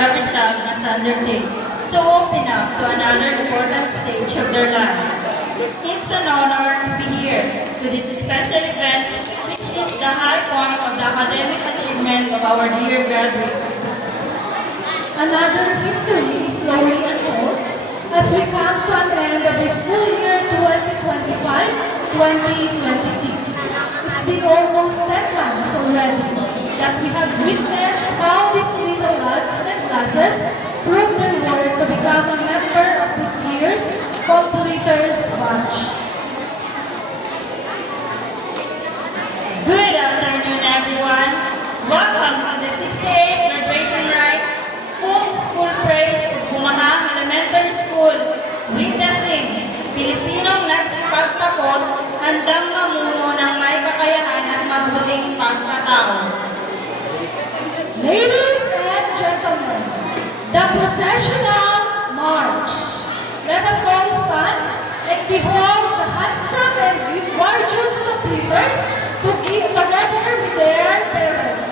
every child must undertake to open up to another important stage of their life. It's an honor to be here to this special event, which is the high point of the academic achievement of our dear graduates. Another history is slowly unfolds as we come to an end of the school year 2025-2026. It's been almost 10 months already that we have witnessed how these little lads and classes prove their worth to become a member of this year's completers batch. Good afternoon, everyone. Welcome to the 68th graduation rite, Full School Praise of Bumahang Elementary School with the theme, Pilipinong nagsipagtakot, handang mamuno ng may kakayahan at mabuting pagkatao. Ladies and gentlemen, the processional march. Let us all stand and behold the handsome and gorgeous completers together with their parents.